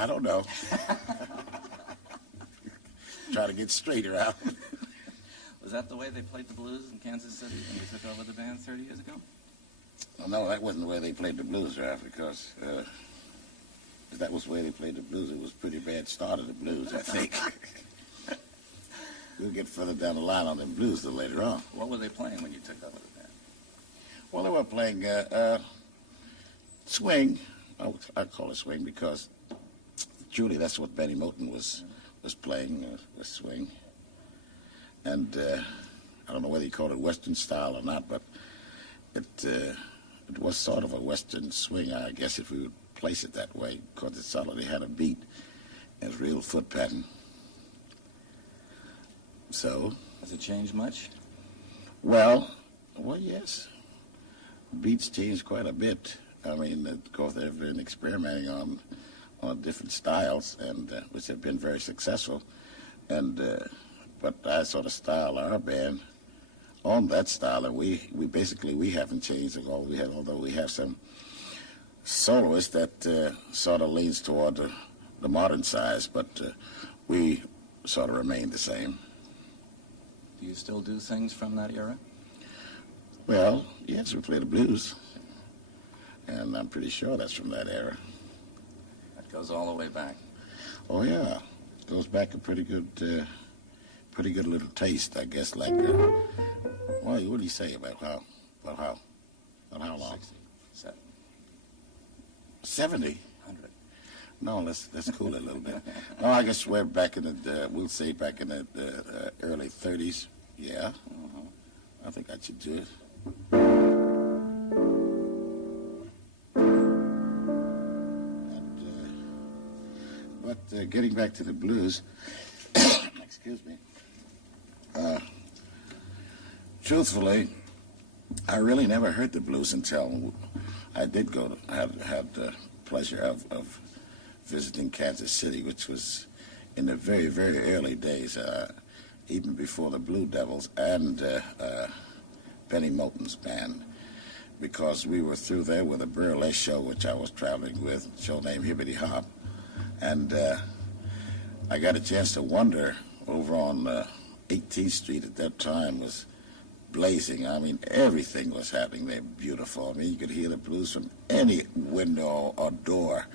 I don't know. Try to get straighter out. Was that the way they played the blues in Kansas City when you took over the band 30 years ago? Well, no, that wasn't the way they played the blues, Ralph, because if that was the way they played the blues, it was a pretty bad start of the blues, I think. We'll get further down the line on the blues later on. What were they playing when you took over the band? Well, they were playing swing. I call it swing because truly that's what Benny Moten was playing, was swing. And I don't know whether you call it Western style or not, but it was sort of a Western swing, I guess, if we would place it that way, because it solidly had a beat and a real foot pattern. So. Has it changed much? Well, yes. Beats changed quite a bit. I mean, of course, they've been experimenting on different styles, and which have been very successful. And but I sort of style our band on that style, and we basically haven't changed at all. Although we have some soloists that sort of leans toward the modern size, but we sort of remain the same. Do you still do things from that era? Well, yes, we play the blues, and I'm pretty sure that's from that era. That goes all the way back. Oh yeah, it goes back a pretty good little taste, I guess. Like, what do you say about how long? 60, 70. 100. No, let's cool it a little bit. No, I guess we're back in we'll say back in the early 30s. Yeah, I think I should do it. But getting back to the blues, excuse me. Truthfully, I really never heard the blues until I did go. Had the pleasure of visiting Kansas City, which was in the very, very early days, even before the Blue Devils and Benny Moten's band, because we were through there with a burlesque show, which I was traveling with, a show named Hibbity Hop, and I got a chance to wander over on 18th Street at that time was blazing. I mean, everything was happening there, beautiful. I mean, you could hear the blues from any window or door.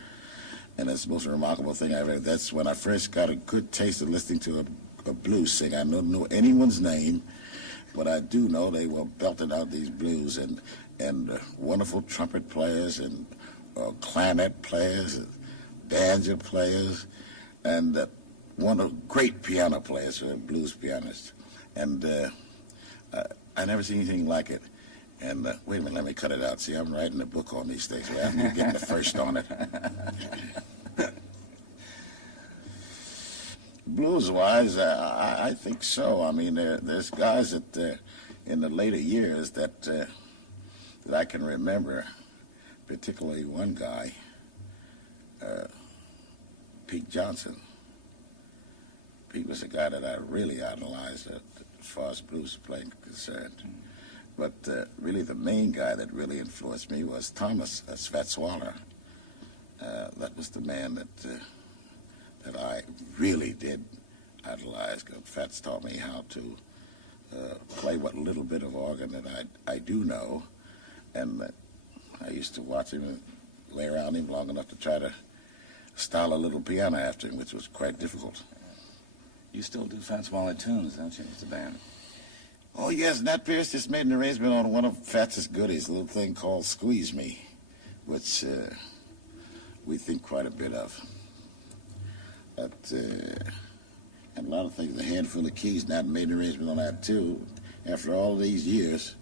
And that's the most remarkable thing I've ever. That's when I first got a good taste of listening to a blues singer. I don't know anyone's name, but I do know they were belting out these blues, and wonderful trumpet players and clarinet players, and banjo players, and one of great piano players, blues pianists. And I never seen anything like it. And wait a minute, let me cut it out. See, I'm writing a book on these things. I'm getting the first on it. Blues-wise, I think so. I mean, there's guys that in the later years that I can remember, particularly one guy, Pete Johnson. Pete was a guy that I really idolized as far as blues playing concerned. But really the main guy that really influenced me was Thomas Swatswaller. That was the man that I really did idolize. Fats taught me how to play what little bit of organ that I do know. And I used to watch him and lay around him long enough to try to style a little piano after him, which was quite difficult. You still do Fats Waller tunes, don't you, with the band? Oh, yes, Nat Pierce just made an arrangement on one of Fats's goodies, a little thing called Squeeze Me, which we think quite a bit of. But, and a lot of things, a handful of keys, Nat made an arrangement on that, too. After all these years,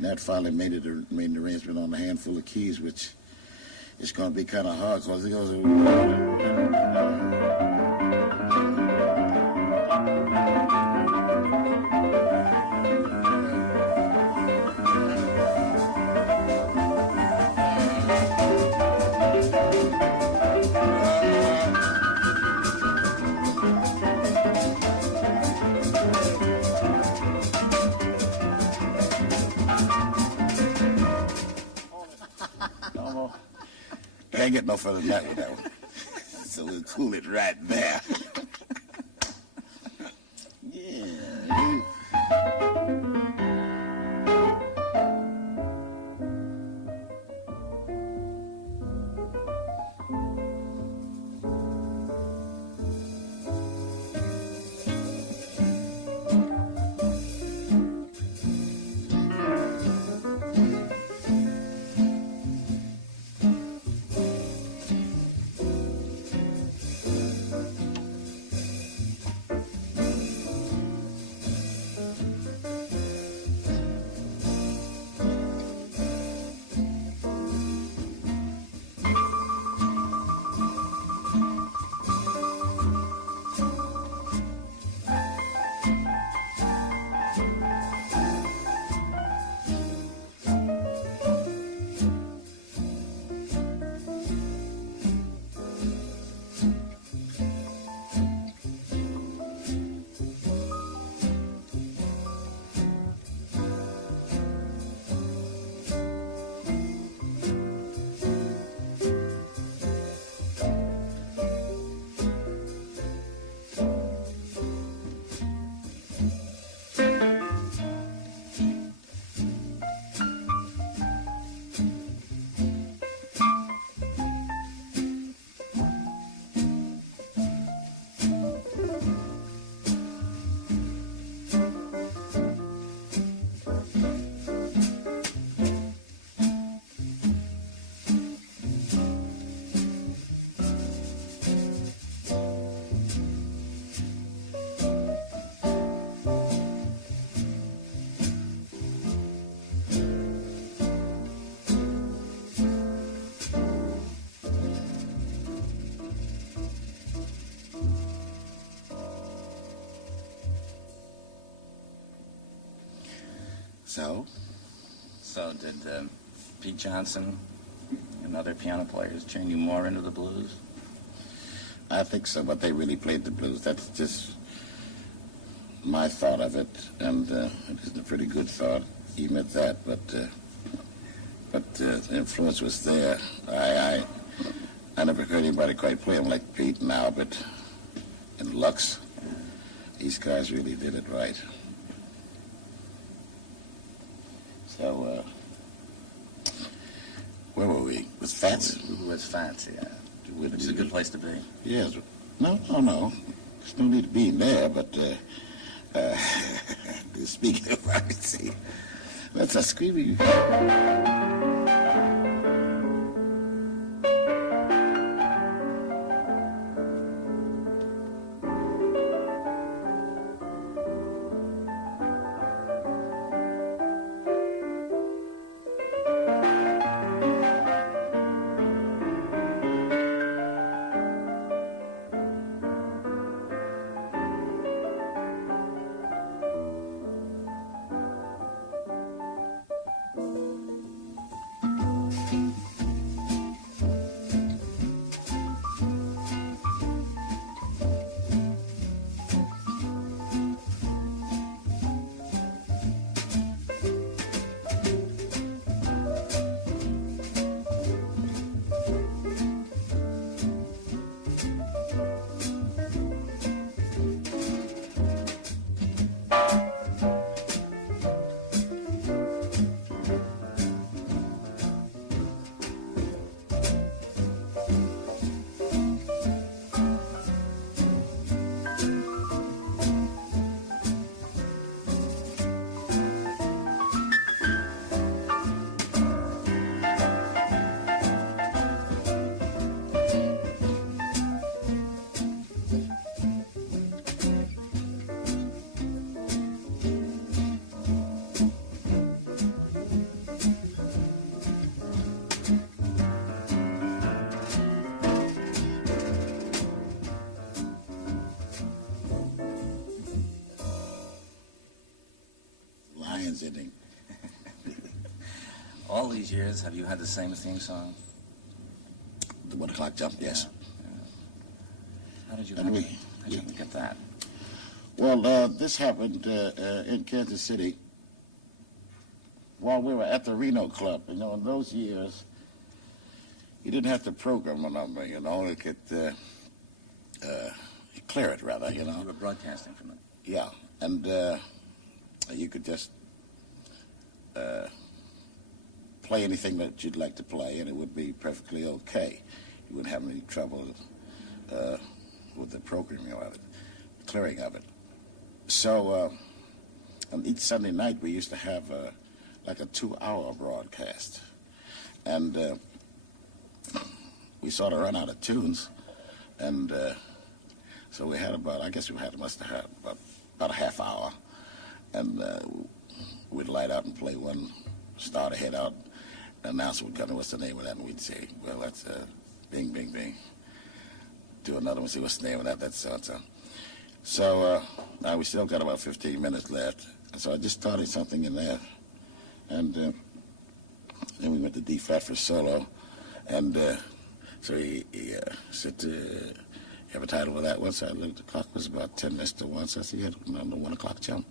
Nat finally made an arrangement on a handful of keys, which is going to be kind of hard, because it goes... Can't get no further than that with that one. so we'll cool it right there. Yeah. So did Pete Johnson and other piano players turn you more into the blues? I think so, but they really played the blues. That's just my thought of it, and it is a pretty good thought, even at that. But the influence was there. I never heard anybody quite play them like Pete and Albert and Lux. These guys really did it right. So, where were we? With Fats? With Fats, yeah. Which It's a good place to be. Yes. No. There's no need to be in there, but speaking of privacy, that's a screaming. Ending. All these years, have you had the same theme song? The 1 o'clock jump, yes. How did you get that? Well, this happened in Kansas City while we were at the Reno Club. You know, in those years, you didn't have to program a number, you know. It could clear it rather, you know. You were broadcasting from it. Yeah, and you could just play anything that you'd like to play, and it would be perfectly okay. You wouldn't have any trouble with the programming of it, clearing of it. So on each Sunday night, we used to have like a 2-hour broadcast, and we sort of run out of tunes, and so we had must have had about a half hour, and we'd light out and play one, start ahead out, the announcer would come in, what's the name of that, and we'd say, well, that's Bing, Bing, Bing. Do another one, see what's the name of that, that's so-and-so. So now we still got about 15 minutes left, and so I just started something in there, and then we went to D flat for solo, and so he said, you have a title for that one? So I looked, the clock was about 10 minutes to 1, so I said, yeah, the 1 o'clock jump.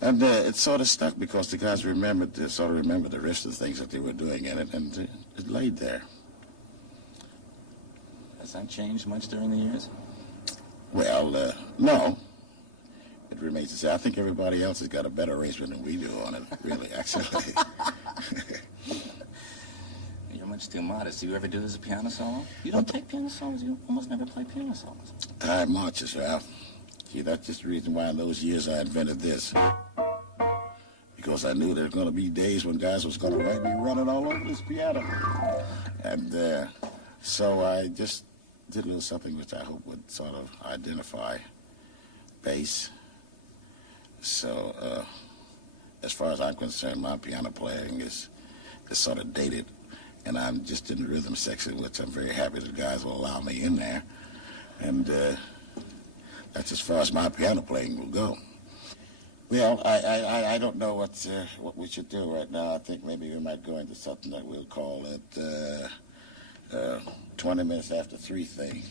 And it sort of stuck because the guys remembered the rest of the things that they were doing in it, and it laid there. Has that changed much during the years? Well, no. It remains to say, I think everybody else has got a better arrangement than we do on it, really, actually. You're much too modest. Do you ever do this as a piano solo? You don't take piano solos? You almost never play piano solos. I marches, Ralph. See, that's just the reason why in those years I invented this. Because I knew there were going to be days when guys was going to be running all over this piano. And so I just did a little something which I hope would sort of identify bass. So as far as I'm concerned, my piano playing is sort of dated. And I'm just in the rhythm section, which I'm very happy that guys will allow me in there. And that's as far as my piano playing will go. Well, I don't know what we should do right now. I think maybe we might go into something that we'll call it 20 minutes after 3 thing.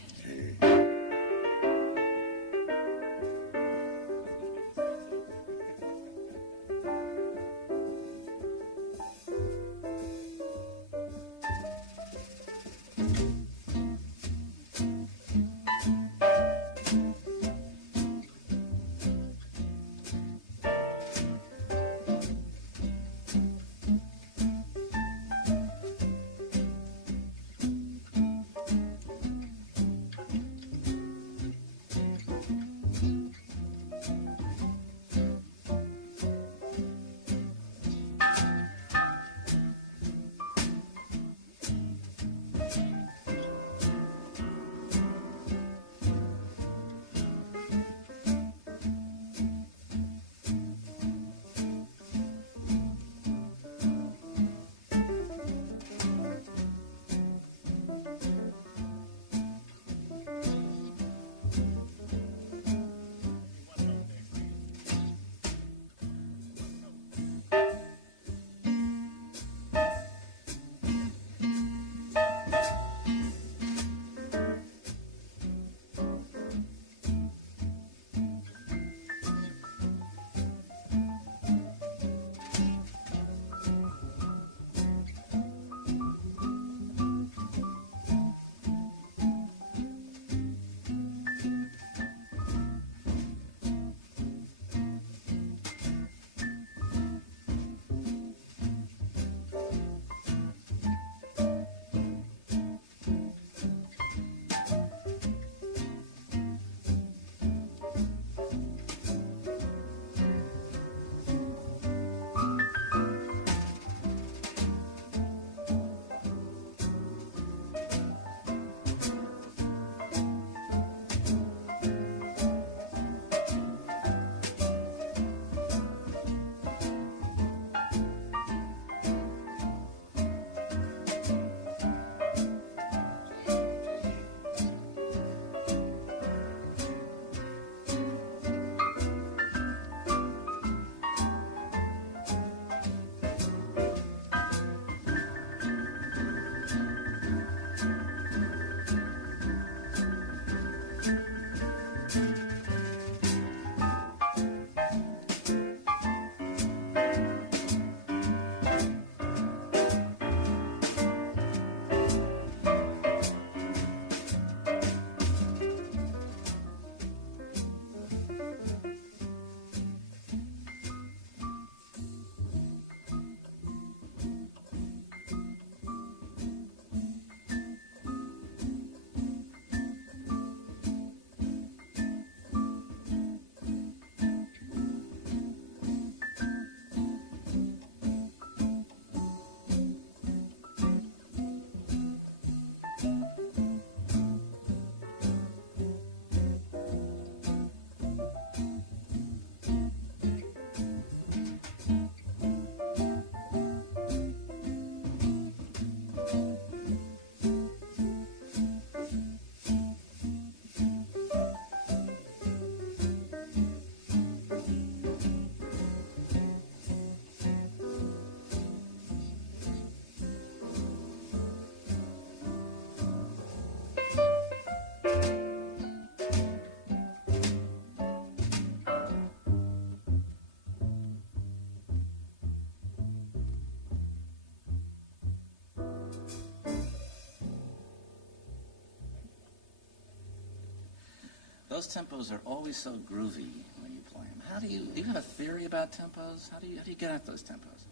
those tempos are always so groovy when you play them. How do you have a theory about tempos? How do you get at those tempos?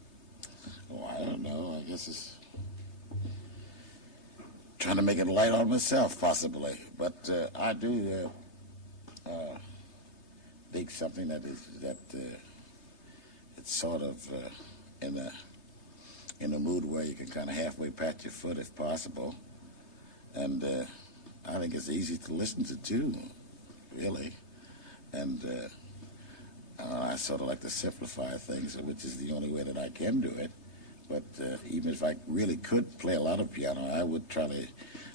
Oh, I don't know. I guess it's trying to make it light on myself, possibly. But I do dig something that it's sort of in a mood where you can kind of halfway pat your foot if possible. And I think it's easy to listen to, too, really. And I sort of like to simplify things, which is the only way that I can do it. But even if I really could play a lot of piano, I would try to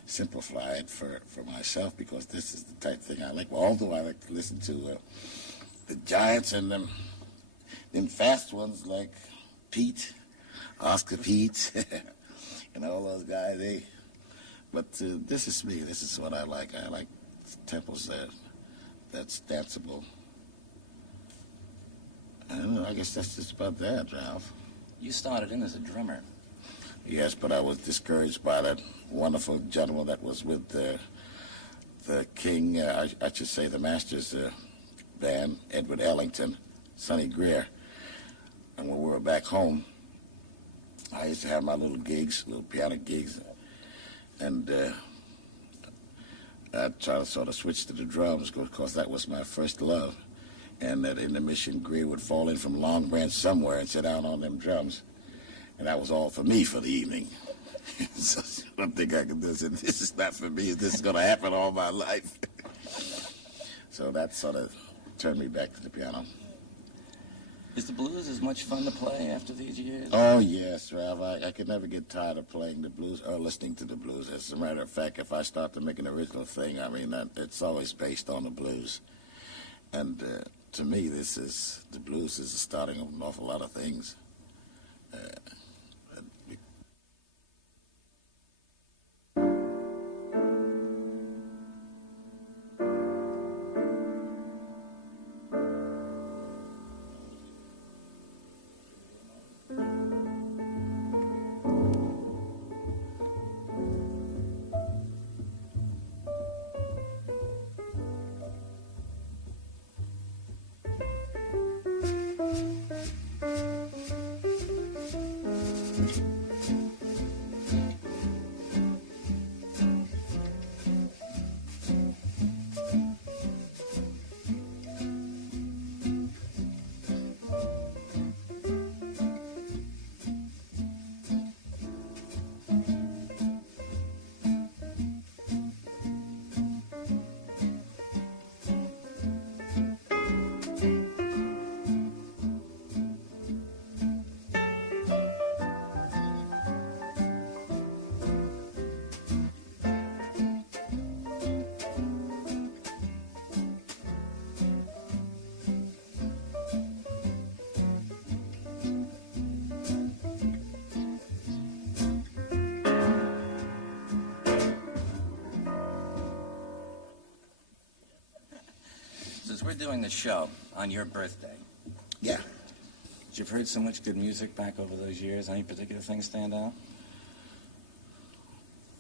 simplify it for myself, because this is the type of thing I like. Although I like to listen to the giants and them fast ones like Pete, Oscar Pete, and all those guys. But this is me. This is what I like. I like tempos that's danceable. I don't know. I guess that's just about that, Ralph. You started in as a drummer. Yes, but I was discouraged by that wonderful gentleman that was with the King, I should say the Masters band, Edward Ellington, Sonny Greer. And when we were back home, I used to have my little gigs, little piano gigs, and I'd try to sort of switch to the drums, because that was my first love. And that intermission, Greer would fall in from Long Branch somewhere and sit down on them drums. And that was all for me for the evening. So I don't think I can do this. This is not for me. This is going to happen all my life. So that sort of turned me back to the piano. Is the blues as much fun to play after these years? Oh, yes, Ralph. I could never get tired of playing the blues or listening to the blues. As a matter of fact, if I start to make an original thing, I mean, it's always based on the blues. And to me, the blues is the starting of an awful lot of things. Since we're doing the show on your birthday, Yeah. you've heard so much good music back over those years. Any particular things stand out?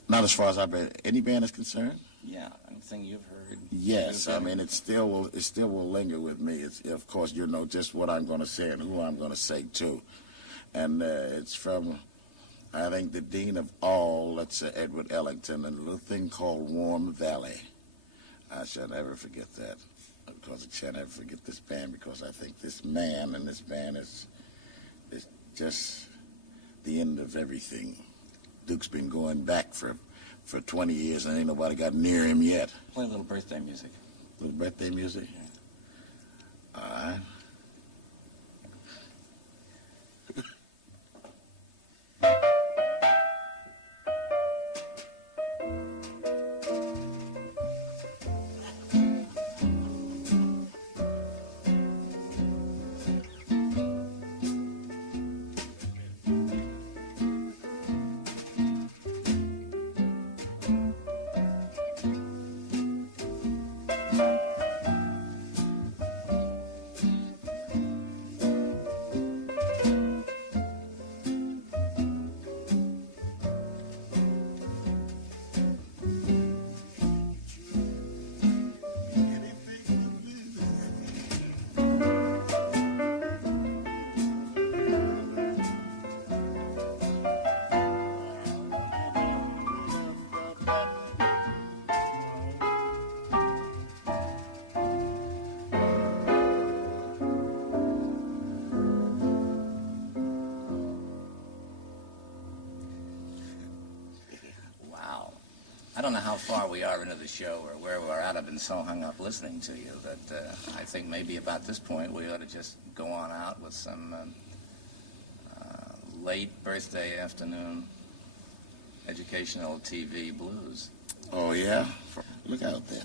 Not as far as any band is concerned. Yeah, anything you've heard? Yes, I mean, it still will linger with me. It's, of course, you know just what I'm going to say and who I'm going to say to. And it's from, I think, the dean of all, that's Edward Ellington, and a little thing called Warm Valley. I shall never forget that. Of course, I shall never forget this band, because I think this man and this band is just the end of everything. Duke's been going back for 20 years, and ain't nobody got near him yet. Play a little birthday music. Little birthday music? Yeah. All right. I don't know how far we are into the show or where we're at. I've been so hung up listening to you that I think maybe about this point we ought to just go on out with some late birthday afternoon educational TV blues. Oh, yeah? Look out then.